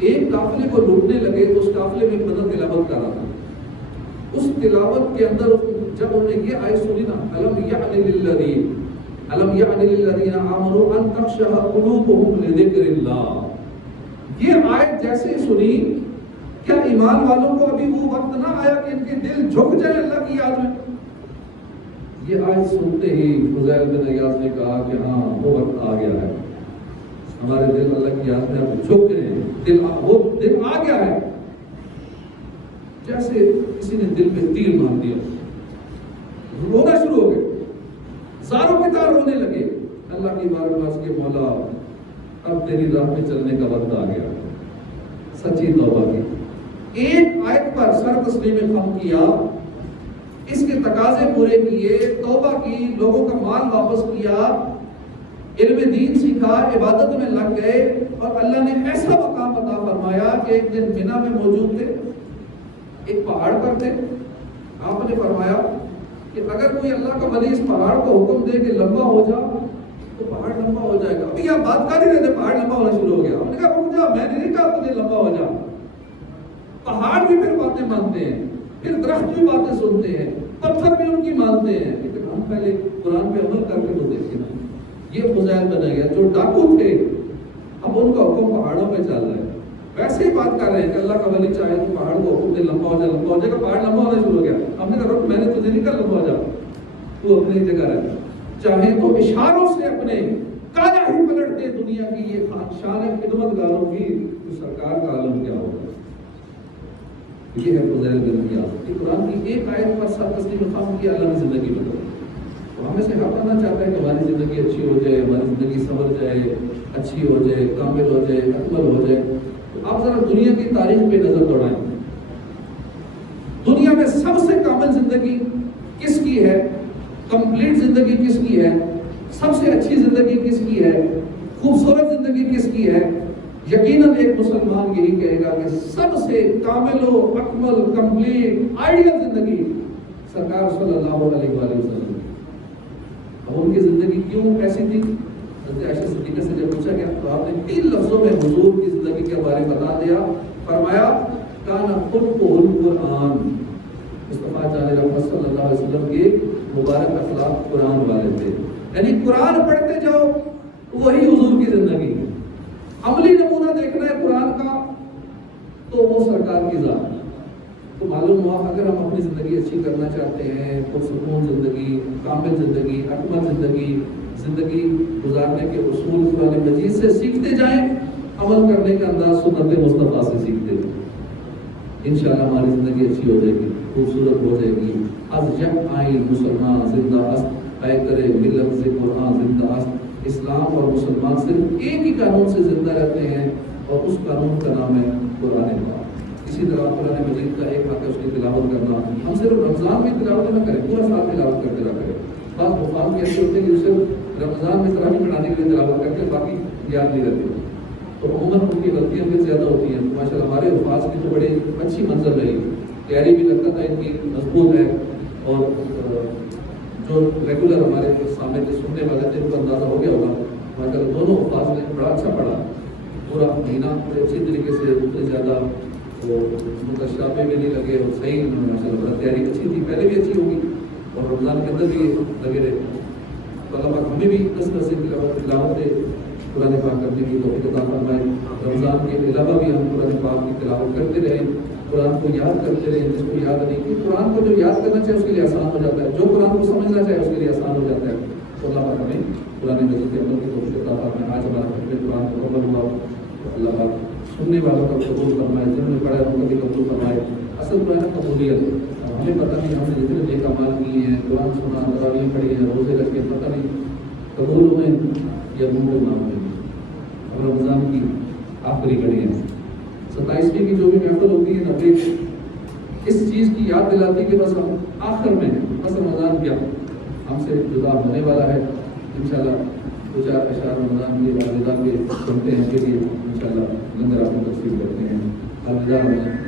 ایک قافلے کو لوٹنے لگے تو اس قافلے میں بندہ تلاوت کر رہا تھا۔ اس تلاوت کے اندر جب انہوں نے یہ آیت سنی نا، الم یعن للذین آمنوا ان تخشع قلوبهم لذکر اللہ، یہ آیت جیسے سنی، کیا ایمان والوں کو ابھی وہ وقت نہ آیا کہ ان کے دل جھک جائے اللہ کی یاد میں؟ یہ آیت سنتے ہی فضیل بن عیاض نے کہا کہ ہاں وہ وقت آ گیا ہے، ہمارے دل اللہ کی یاد میں اب جھک گئے ہیں، وہ دل آ گیا ہے۔ جیسے کسی نے دل میں تیر مار دیا، رونا شروع ہو گئے، زاروں کی طرح رونے لگے۔ اللہ کی بارگاہ کے مولا اب تیری راہ میں چلنے کا وقت آ گیا، سچی توبہ کی۔ ایک آیت پر سر تسلیم خم کیا، اس کے تقاضے پورے کیے، توبہ کی، لوگوں کا مال واپس کیا، علم دین سیکھا، عبادت میں لگ گئے، اور اللہ نے ایسا مقام عطا فرمایا کہ ایک دن مینا میں موجود تھے، ایک پہاڑ پر تھے. آپ نے فرمایا کہ اگر کوئی اللہ کا ولی اس پہاڑ کو حکم دے کہ لمبا ہو جا تو پہاڑ لمبا ہو جائے گا. ابھی آپ بات کر ہی رہے تھے، پہاڑ لمبا ہونا شروع ہو گیا. ہم نے کہا رک جا، میں نے نہیں کہا تجھے لمبا ہو جا. پہاڑ بھی پھر باتیں مانتے ہیں، پھر درخت بھی باتیں سنتے ہیں، پتھر بھی ان کی مانتے ہیں. لیکن ہم پہلے قرآن پہ عمل کر کے تو دیکھیں نا. یہ فضائل بنا گیا. جو ڈاکو تھے اب ان کا حکم پہاڑوں پہ چل رہا ہے. ویسے ہی بات کر رہے ہیں کہ اللہ کا ولی چاہے تو پہاڑ کو حکم دے لمبا ہو جائے گا. پہاڑ لمبا ہونا شروع ہو گیا. ہم نے کہا رک، میں نے تجھے نہیں کہا لمبا ہو جا، تو اپنی جگہ رہتا. چاہے تو اشاروں سے اپنے کایا ہی پلٹ دے دنیا کی. یہ شان خدمت گاروں کی تو سرکار کا عالم کیا ہوگا. یہ ہے فضائل بلندیات. قرآن کی ایک آیت پر سب تسلیم خام کی اللہ نے زندگی بدل. تو ہمیں سے ہر بننا چاہتا ہے کہ ہماری زندگی اچھی ہو جائے، ہماری زندگی سنور جائے، اچھی ہو جائے، کامل ہو جائے، اکمل ہو جائے. تو آپ ذرا دنیا کی تاریخ پہ نظر دوڑائیں. دنیا میں سب سے کامل زندگی کس کی ہے؟ کمپلیٹ زندگی کس کی ہے؟ سب سے اچھی زندگی کس کی ہے؟ خوبصورت زندگی کس کی ہے؟ یقیناً ایک مسلمان یہی کہے گا کہ سب سے کامل و اکمل کمپلیٹ آئیڈیل زندگی سرکار صلی اللہ علیہ وآلہ وسلم. اب ان کی زندگی کیوں ایسی تھی؟ حضرت عائشہ صدیقہ سے جب پوچھا گیا تو آپ نے 3 لفظوں میں حضور کی زندگی کے بارے میں بتا دیا. فرمایا کان خلقہ القرآن. مصطفیٰ جان رحمت صلی اللہ علیہ وسلم کے مبارک اخلاق قرآن والے تھے. یعنی قرآن پڑھتے جاؤ وہی حضور کی زندگی. عملی نمونہ دیکھنا ہے قرآن کا تو وہ سرکار کی ذات. تو معلوم ہوا اگر ہم اپنی زندگی اچھی کرنا چاہتے ہیں، پرسکون زندگی، کامل زندگی، اکمل زندگی، زندگی گزارنے کے اصول قرآن مجید سے سیکھتے جائیں، عمل کرنے کا انداز سنت مصطفیٰ سے سیکھتے جائیں، انشاءاللہ ہماری زندگی اچھی ہو جائے گی، خوبصورت ہو جائے گی. از یک آئین مسلمان زندہ است، اے کرے ملت سے قرآن زندہ است. اسلام اور مسلمان صرف ایک ہی قانون سے زندہ رہتے ہیں اور اس قانون کا نام ہے قرآن پاک. اسی طرح قرآن مجید کا ایک حق ہے اس کی تلاوت کرنا. ہم صرف رمضان میں تلاوت نہ کریں، پورا سال تلاوت کرتے رہا کریں. بعض مفاد ایسے ہوتے ہیں کہ صرف رمضان میں تراویح پڑھانے کے لیے تلاوت کرتے، باقی یاد نہیں رہتی. تو عموماً ان کی غلطیاں بھی زیادہ ہوتی ہیں. ماشاء اللہ ہمارے الفاظ کی تو بڑی اچھی منظر رہی، تیاری بھی لگتا تھا ان کی مضبوط ہے. اور جو ریگولر ہمارے سامنے کے سننے والے تھے ان کو اندازہ ہو گیا ہوگا. ماشاء اللہ دونوں الفاظ نے بڑا اچھا پڑھا، پورا مہینہ بڑے اچھی طریقے سے اتنے زیادہ وہ متشابہ بھی نہیں لگے اور صحیح ماشاء اللہ بڑا تیاری اچھی تھی. پہلے بھی اچھی ہوگی اور رمضان کے اندر بھی لگے رہے. تو اللہ پاک ہمیں بھی اس طرح سے تلاوت قرآن پاک کرنے کی توفیق عطا فرمائے. رمضان کے علاوہ بھی ہم قرآن پاک کی تلاوت کرتے رہیں، قرآن کو یاد کرتے رہیں. جس کو یاد نہیں کہ قرآن کو جو یاد کرنا چاہے اس کے لیے آسان ہو جاتا ہے، جو قرآن کو سمجھنا چاہے اس کے لیے آسان ہو جاتا ہے. تو اللہ پاک ہمیں قرآن مجید کے عمل کی توفیق عطا فرمائے. آج ہمارا خطبہ قرآن کو قبول ہوا، اللہ پاک سننے والوں کا قبول فرمائے، جن نے پڑھا ان کا بھی قبول فرمائے. اصل قرآن قبولیت ہمیں پتہ نہیں، ہم نے جتنے نیک اعمال کیے ہیں، قرآن سنا، تراویح پڑھی ہیں، روزے رکھے، پتہ نہیں قبول ہوئے یا منہ پہ نہ ہوئے. اب رمضان کی آخری گھڑی ہے، 27ویں کی جو بھی محفل ہوتی ہے نا، اس چیز کی یاد دلاتی کہ بس ہم آخر میں بس رمضان کیا ہم سے جدا ہونے والا ہے. انشاءاللہ 2-4 اشعار رمضان کے الوداع کے سنتے ہیں، پھر یہ انشاءاللہ لنگر آپ میں تقسیم کرتے ہیں. الوداع میں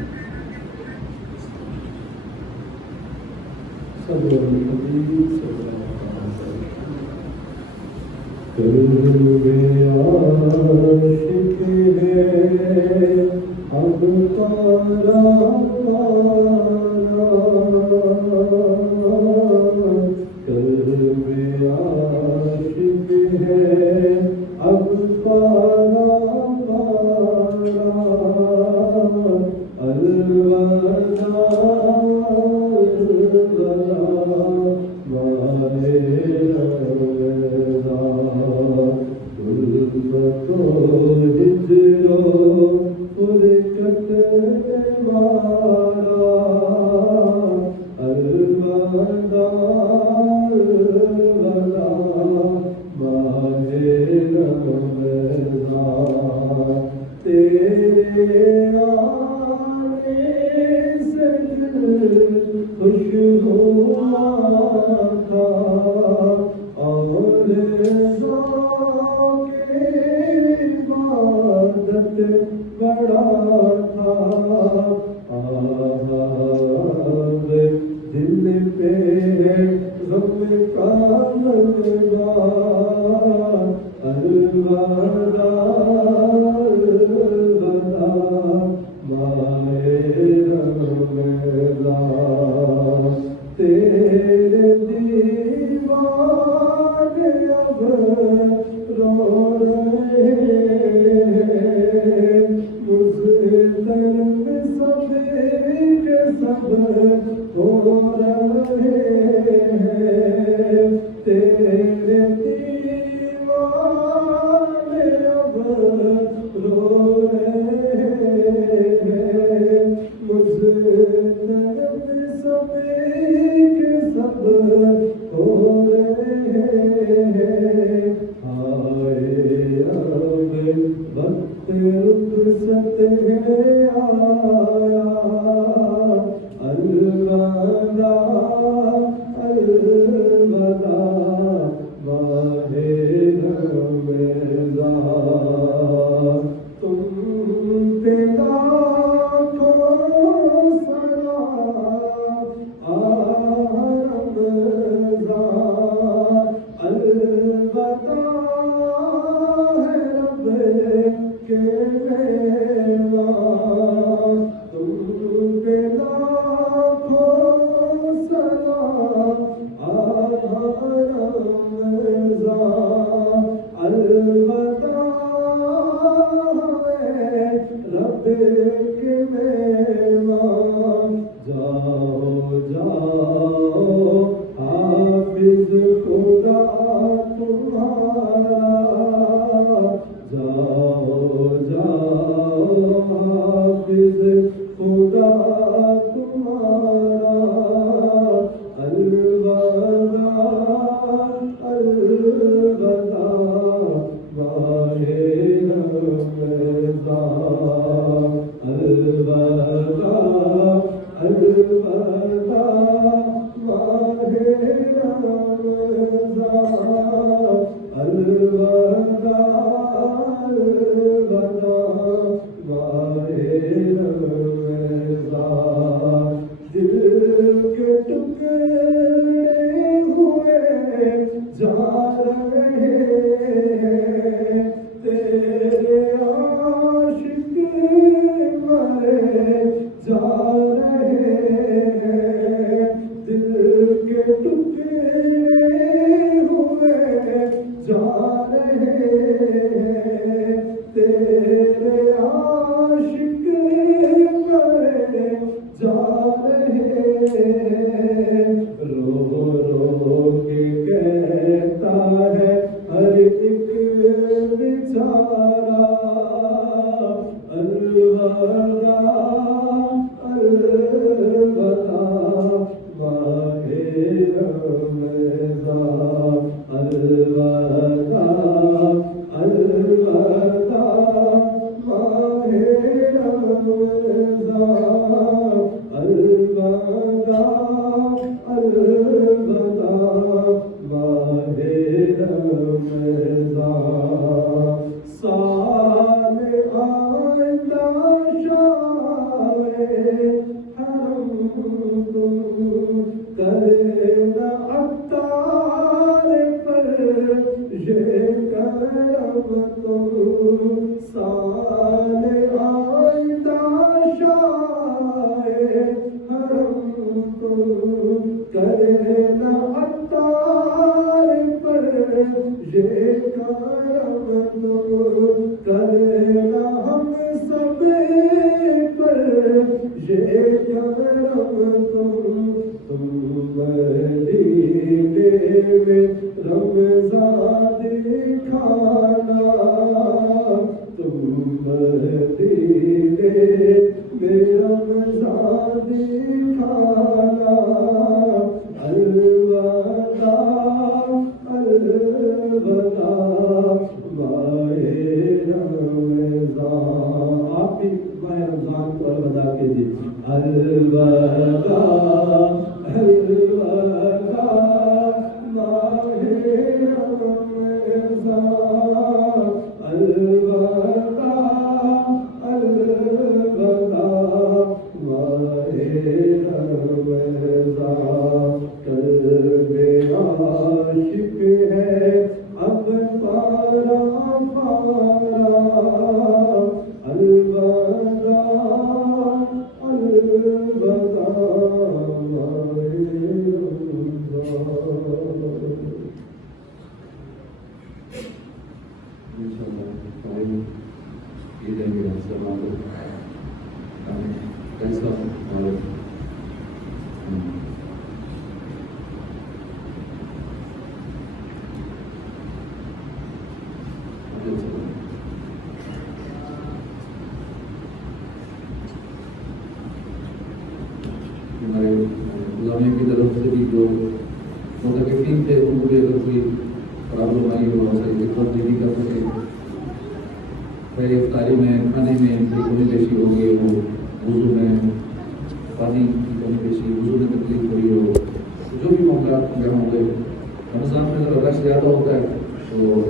رخصت ہے آیا الوداع الوداع ماہ رمضان تم پہ لاکھوں سلام رمضان الوداع ہے رب کے مہمان تم پہ لاکھوں سلام رمضان الوداع ہے رب کے مہمان جاؤ جاؤ حافظ خدا تمہارا جاؤ جاؤ حافظ خدا تمہارا الوداع الوداع ماہ رمضان الوداع الوداع ماہ رمضان الوداع الوداع ماہ رمضان دل کے ٹکڑے ہوئے جا رہے ہیں تیرے عاشق مرے جا رہے ہیں دل کے ٹکڑے ہوئے جا رہے ہیں تیرے عاشق مرے جا رہے ہیں رو رو کے کہتا ہے ہر ایک بیچارہ الوداع الوداع ماہ رمضان الوداع الوداع ماہ رمضان الوداع الوداع ماہ رمضان سال آئندہ شاہ حرم تم کرنا عطار پر یہ کرم تم سال آئندہ شاہ حرم تم کرنا عطار پر یہ کرم تم کرنا ہم سب پر یہ کرم تم مدینے میں رمضان دکھانا تم مدینے میں رمضان دکھانا الوداع الوداع ماہ رمضان آپ بھی ماہ رمضان کو الوداع کیجیے الوداع الوداع ماہ رمضان الوداع الوداع ماہ رمضان قلب عاشق ہے اب پارا پارا الوداع الوداع ماہ رمضان انشاءاللہ ٹائم یہ جائیں گے السلام کیسا اور ہمارے غلامیہ کی طرف سے بھی جو متقین تھے ان کو بھی اگر کوئی پرابلم آئی ہو اسے خدمت نہیں کر سکے پہلے افطاری میں کھانے میں جو کمی بیشی ہوگی وہ وضو میں پانی کی کمی بیشی وضو میں تکلیف ہوئی ہو جو بھی معاملات جہاں ہوں گے رمضان میں اگر رش زیادہ ہوتا ہے تو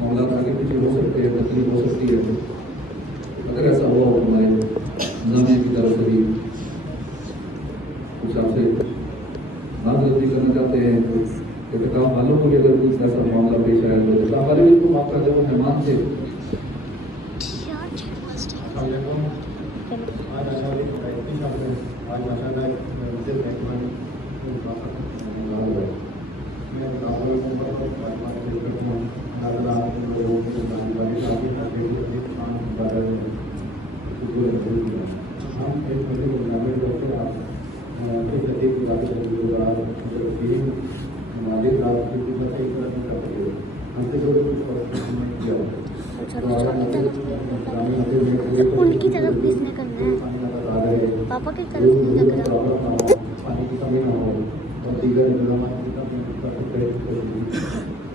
معاملات آگے پیچھے ہو سکتے ہیں تکلیف ہو سکتی ہے اگر ایسا ہوا ہو ہمارے انتظامیہ کی طرف سے بھی کچھ آپ سے معذرت کرنا چاہتے ہیں احتکام والوں کو بھی اگر کچھ ایسا معاملہ پیش آیا تو اللہ والے بھی کو معاف کر دے وہ مہمان تھے ان کی طرف کس نے کرنا ہے پاپا کی طرف نہیں لگ رہا پانی کی کمی نہ ہو اور دیگر انتظامات کی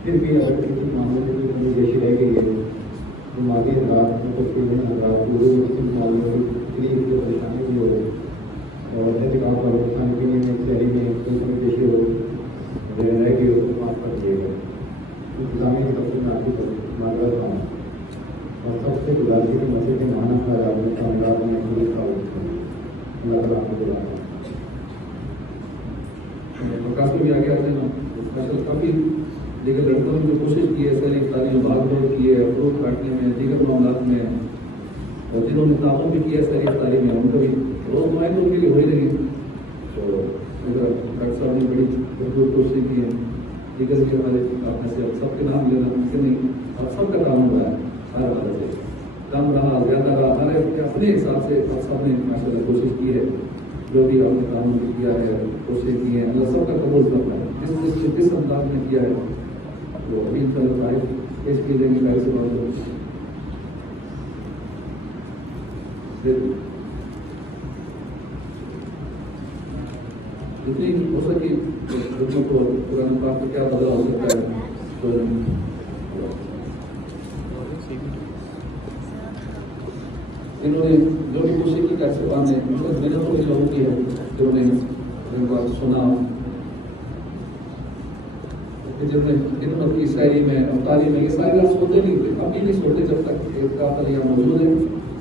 پھر بھی اگر کسی معاملے میں کمی بیشی رہ گئی ہے دماغی حالات کسی معاملے میں اتنی جو پریشانی بھی ہو اور انتقام پر کھانے پینے میں شہری میں کوئی کمی بیشی ہو رہ گئی ہو تو معاف کر دیے گا انتظامیہ کی طرف سے میں آپ کی معذرت ہوں اور سب سے گزارش کے مسئلے کے معنی کا انداز میں پوری اللہ تعالیٰ آپ کو بلا کافی بھی آگے آتے ہیں کافی دیگر لڑکوں نے جو کوشش کی ہے سیلنگ تعلیم بھاگ دوڑ کی ہے فروٹ کاٹنے میں دیگر معاملات میں اور جنہوں نے تعاون بھی کیا ہے سیلنگ تعلیم میں ان کو بھی روز نمائندوں کے لیے ہوئی رہی تو ڈاکٹر صاحب نے بڑی بھرپور کوشش کی ہے دیگر بھی ہمارے آپ میں سے سب کے نام لینا ممکن نہیں اور سب کا کام ہو رہا ہے ہر حالت سے کم رہا زیادہ رہا ہر اپنے حساب سے آپ سب نے ماشاء اللہ کوشش کی ہے جو بھی آپ نے کام کیا ہے کوشش کی ہے اللہ سب کا قبول کرتا ہے جس انداز میں کیا ہے تو ابھی ان شاء اللہ پیش کی جائیں گے سے بات ہو جتنی ہو سکی بچوں کو قرآن پاک میں کیا بدلا ہو سکتا ہے تو انہوں نے جو بھی کوشش کی کیسے میں نے تو لوگوں کی ہے جنہوں نے ان کا سنا جنہوں نے اپنی شاعری میں افطاری میں یہ سارے آپ سوتے نہیں تھے ابھی نہیں سوتے جب تک ایک کافر یہاں موجود ہے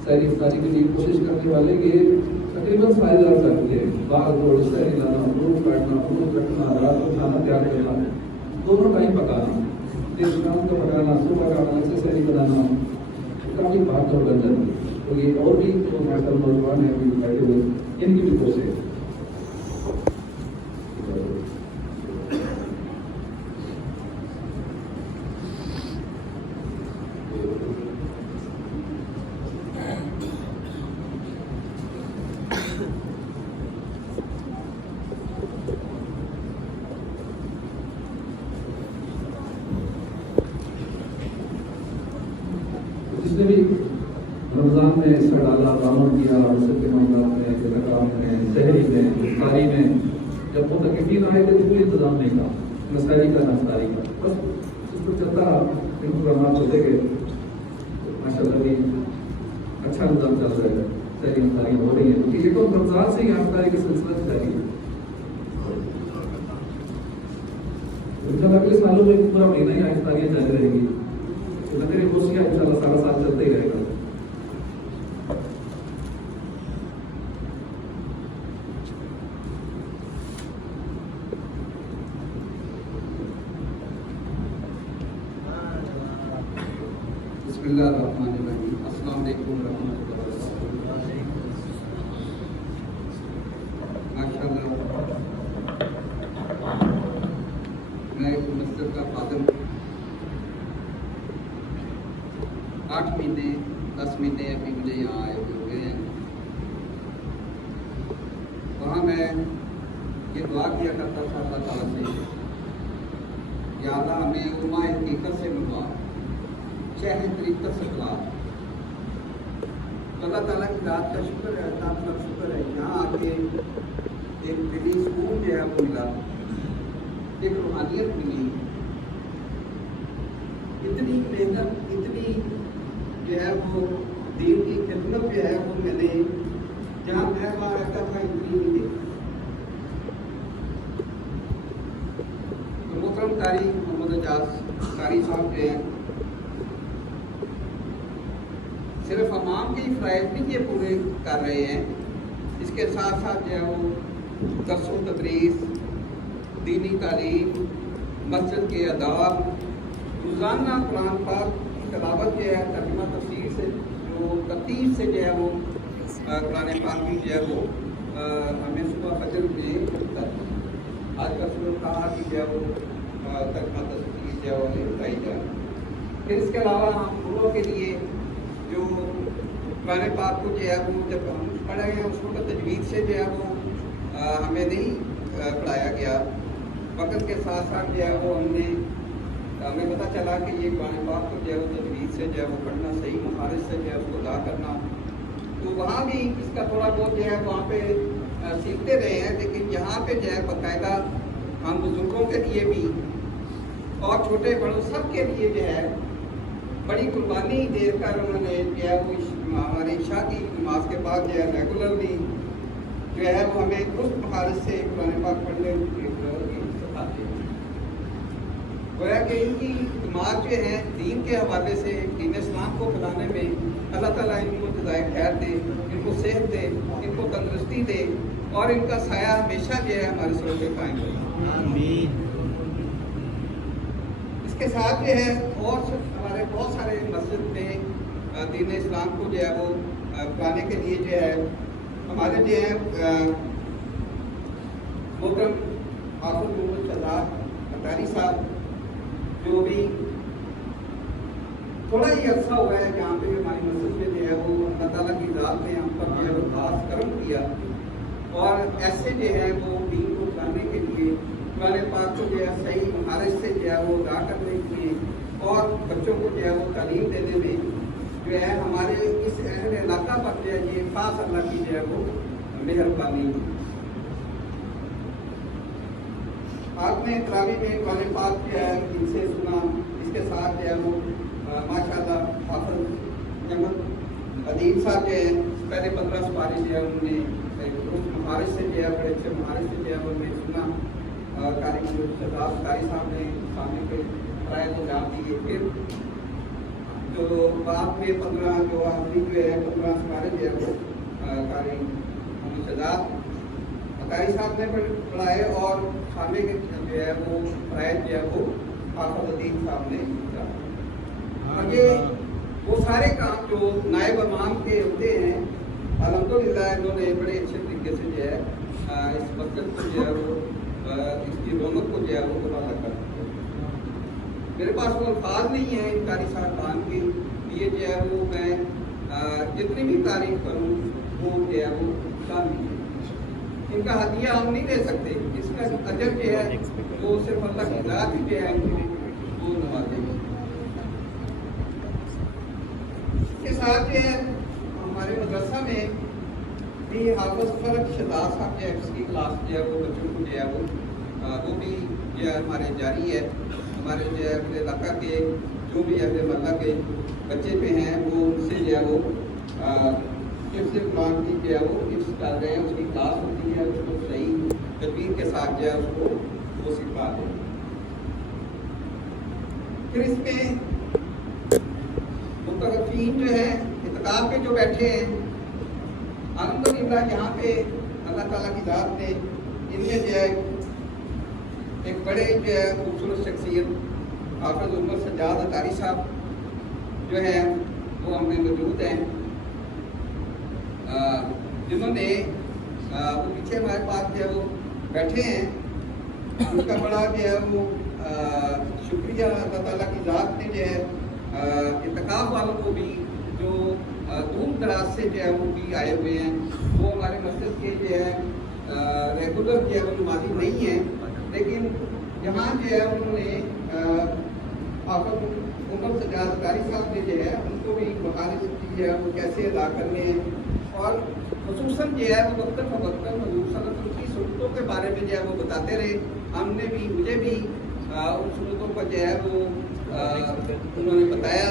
شاعری افطاری کے لیے کوشش کرنے والے یہ تقریباً فائدہ کرتے ہیں باہر دوڑ شاعری لانا فروٹ کاٹنا فروٹ رکھنا رات کو کھانا تیار کرنا دونوں ٹائم پکانا دن شام کو پکانا صبح پکانا ایسے شاعری بنانا کافی بات دوڑ بن جاتی ہے تو یہ اور بھی جو ماشاء نوجوان ہیں ابھی بیٹھے ہوئے ان کی بھی کوشش ہے جس نے بھی رمضان میں حصہ ڈالا تعاون کیا مسجد کے معاملات میں زکوٰۃ میں شہری میں افطاری میں جب وہ تکلیفین آئے تھے تو کوئی انتظام نہیں تھا مسائل کا افطاری کا بس اس کو چلتا رہا ان پروگرامات چلتے گئے ماشاء اللہ بھی اچھا نظام چل رہا ہے شہری افطاری ہو رہی ہے کیونکہ یہ تو رمضان سے ہی افطاری کا سلسلہ جاری ہے اگلے سالوں میں پورا مہینہ ہی افطاریاں جاری رہے گی نظر کوشیاں ان شاء اللہ سارا سال چلتے ہی رہے گا بسم اللہ الرحمن الرحیم السلام علیکم ورحمۃ اللہ وبرکاتہ ماشاء اللہ میں ایک مسجد کا خادم 8 مہینے 10 مہینے ابھی مجھے یہاں آئے ہوئے ہیں وہاں میں یہ دعا کیا کرتا تھا اللہ تعالیٰ سے یا اللہ ہمیں علماء حقیقت سے ملوا چاہے طریقت سے کھلا اللہ تعالیٰ کی ذات کا شکر ہے اللہ کا شکر ہے یہاں آ کے ایک دلی سکون جو ہے وہ ملا ایک روحانیت ملی اتنی محنت اتنی جو ہے وہ کو دین کی خدمت جو ہے وہ میں نے جہاں میں وہاں رہتا تھا اتنی نہیں تھی. تو محترم قاری محمد اعجاز قاری صاحب جو ہیں صرف امام کی فرائض بھی یہ پورے کر رہے ہیں, اس کے ساتھ ساتھ جو ہے وہ درس و تدریس, دینی تعلیم, مسجد کے آداب, روزانہ قرآن پاک کی تلاوت جو ہے ترجمہ تفسیر سے جو ترتیب سے جو ہے وہ قرآن پاک بھی جو ہے وہ ہمیں صبح فجر میں آج کل صبح کہا کہ جو ہے وہ ترجمہ تفسیر جو ہے وہ بتائی جائے. پھر اس کے علاوہ ہم لوگوں کے لیے جو قرآن پاک کو جو ہے وہ جب ہم پڑھ رہے ہیں اس وقت تجوید سے جو ہے وہ ہمیں نہیں پڑھایا گیا. وقت کے ساتھ ساتھ جو ہے وہ ہمیں پتہ چلا کہ یہ قرآن پاک کو جو ہے وہ تجوید سے جو ہے وہ پڑھنا, صحیح مخارج سے جو ہے اس کو ادا کرنا, تو وہاں بھی اس کا تھوڑا بہت جو ہے وہاں پہ سیکھتے رہے ہیں. لیکن یہاں پہ جو ہے باقاعدہ ہم بزرگوں کے لیے بھی اور چھوٹے بڑوں سب کے لیے جو ہے بڑی قربانی دے کر انہوں نے جو ہے وہ ہمارے عشاء کی نماز کے بعد جو ہے ریگولرلی جو ہے وہ ہمیں درست مہارت سے قرآن پاک پڑھنے سکھاتے ہیں. گویا کہ ان کی دماغ جو ہے دین کے حوالے سے دین اسلام کو پھیلانے میں اللہ تعالیٰ ان کو جزائے خیر دے, ان کو صحت دے, ان کو تندرستی دے اور ان کا سایہ ہمیشہ جو ہے ہمارے سروں پہ قائم رہے. اس کے ساتھ جو ہے اور ہمارے بہت سارے مسجد میں دین اسلام کو جو ہے وہ پڑھانے کے لیے جو ہے ہمارے جو ہے محترم حافظ محمد شہزاد قاری صاحب جو بھی تھوڑا ہی عرصہ ہوا ہے جہاں پہ ہماری مسجد میں جو ہے وہ اللہ تعالیٰ کی ذات نے ہم پر جو ہے وہ خاص کرم کیا اور ایسے جو ہے وہ دین کو پڑھانے کے لیے قرآن پاک کو جو ہے صحیح مہارت سے جو ہے وہ ادا کرنے کے لیے اور بچوں کو جو ہے وہ تعلیم دینے میں جو ہے ہمارے اس اہل علاقہ پر جو ہے یہ خاص اللہ کی جو ہے وہ مہربانی. آپ نے تراویح میں قرآن پاک جو ہے ان سے سنا, اس کے ساتھ جو ہے وہ ماشاء اللہ حافظ احمد عدیم صاحب جو ہے پہلے 15 سپارے جو ہے انہوں نے اس مہارت سے جو ہے بڑے اچھے مہارت سے جو ہے انہوں نے سنا. قاری شہزاد قاری صاحب نے سامنے کے رائے کو جان دیے. پھر جو بعد میں 15 جو آخری جو ہے 15 سپارے جو ہے وہ قاری محمد شہزاد قاری صاحب نے پڑھائے اور سامنے کے جو ہے وہ رائے جو ہے وہ حافظ عدیم صاحب نے کیا. اور یہ وہ سارے کام جو نائب امام کے ہوتے ہیں الحمدللہ انہوں نے بڑے اچھے طریقے سے جو ہے اس مسجد کو جو ہے وہ اس کی رونق کو جو ہے وہ بڑھانا کرتے ہیں. میرے پاس وہ الفاظ نہیں ہیں ان قاری صاحبان کے یہ جو ہے وہ میں جتنی بھی تعریف کروں وہ جو ہے وہ شامل ہے. ان کا ہدیہ ہم نہیں دے سکتے, اس کا اجر جو ہے وہ صرف اللہ کی ذات ہی جو ہے وہ نوازے گی. اس کے ساتھ جو ہے ہمارے مدرسہ میں بھی حافظ فرق شہزاد صاحب جو ہے اس کی کلاس جو ہے وہ بچوں کو جو ہے وہ بھی جو ہے ہمارے جاری ہے. ہمارے جو ہے اپنے علاقہ کے جو بھی اہل محلہ کے بچے پہ ہیں وہ ان سے جو ہے وہ حفظ قرآن کی جو ہے وہ حفظ کر رہے ہیں. اس کی کلاس ہوتی ہے, اس کو صحیح تدبیر کے ساتھ جو ہے اس کو وہ سکھا دیں. پھر اس میں متقفین جو ہے اعتکاف پہ جو بیٹھے ہیں الحمدللہ یہاں پہ اللہ تعالیٰ کی ذات نے ان میں جو ہے ایک بڑے جو ہے خوبصورت شخصیت حافظ عمر سجاد قاری صاحب جو ہے وہ ہم میں موجود ہیں جنہوں نے وہ پیچھے ہمارے پاس جو ہے وہ بیٹھے ہیں. ان کا بڑا جو ہے وہ شکریہ اللہ تعالیٰ کی ذات نے جو ہے اعتکاف والوں کو بھی جو دور دراز سے جو ہے وہ بھی آئے ہوئے ہیں. وہ ہمارے مسجد کے جو ہے ریگولر جو ہے وہ نمازی نہیں ہیں, لیکن یہاں جو ہے انہوں نے حافظ عمر سجاد قاری صاحب نے جو ہے ان کو بھی مخالف کی ہے وہ کیسے ادا کرنے ہیں. اور خصوصاً جو ہے وہ وقتاً فوقتاً حضور صلی اللہ علیہ وسلم کی سنتوں کے بارے میں جو ہے وہ بتاتے رہے. ہم نے بھی مجھے بھی ان سنتوں کو جو ہے وہ انہوں نے بتایا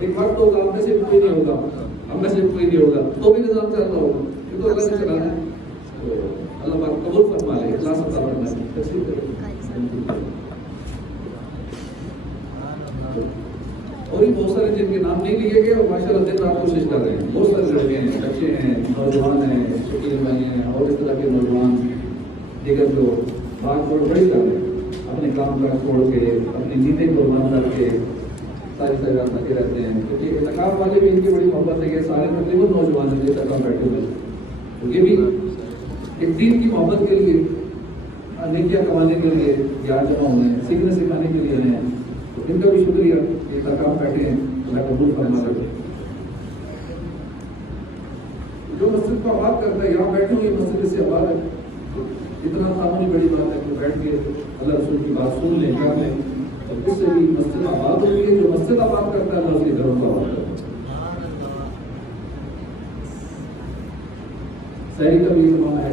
ایک وقت ہوگا آپ میں سے کوئی نہیں ہوگا، ہم میں سے کوئی نہیں ہوگا، تو بھی نظام چل رہا ہوگا، یہ تو اللہ نے چلانا ہے. تو اللہ پاک قبول فرما لے، اخلاص عطا فرمائے. تشریف کریں. اور بھی بہت سارے جن کے نام نہیں لکھے گئے اور ماشاء اللہ دن رات کوشش کر رہے ہیں. بہت سارے لڑکے ہیں، بچے ہیں، نوجوان ہیں، شکیل بھائی ہیں اور اس طرح کے نوجوان دیگر جو بات چھوڑ بڑی کر رہے ہیں، اپنے کام کا چھوڑ کے اپنی نیندیں قربان کر کے ساری رات لگے رہتے ہیں. کیونکہ اعتکاف والے بھی ان کی بڑی محبت ہے کہ سارے تقریباً نوجوان ہیں جو اعتکاف بیٹھے ہوئے ہیں. تو یہ بھی ایک دین کی محبت کے لیے، نیکیاں کمانے کے لیے یاد جمع ہوئے ہیں، سیکھنے سکھانے کے لیے ہیں. تو ان کا بھی شکریہ، یہ اعتکاف بیٹھے ہیں، اللہ قبول فرما رکھے. جو مسجد کو آباد کرتا ہے، یہاں بیٹھے ہوئے مسجد سے آباد ہے. اتنا تعاونی بڑی بات ہے کہ بیٹھ کے اللہ رسول کی بات سن لیں، کر لیں. اس سے بھی مسجد آباد ہوئی ہے. جو مسجد آباد کرتا ہے اللہ اس کے گھروں کو آباد کرتا ہے. سحری کا بھی زمانہ ہے،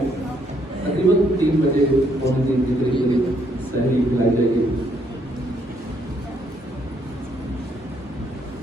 تقریباً 3 بجے پونے 3 کے قریب سحری کھلائی جائے گی.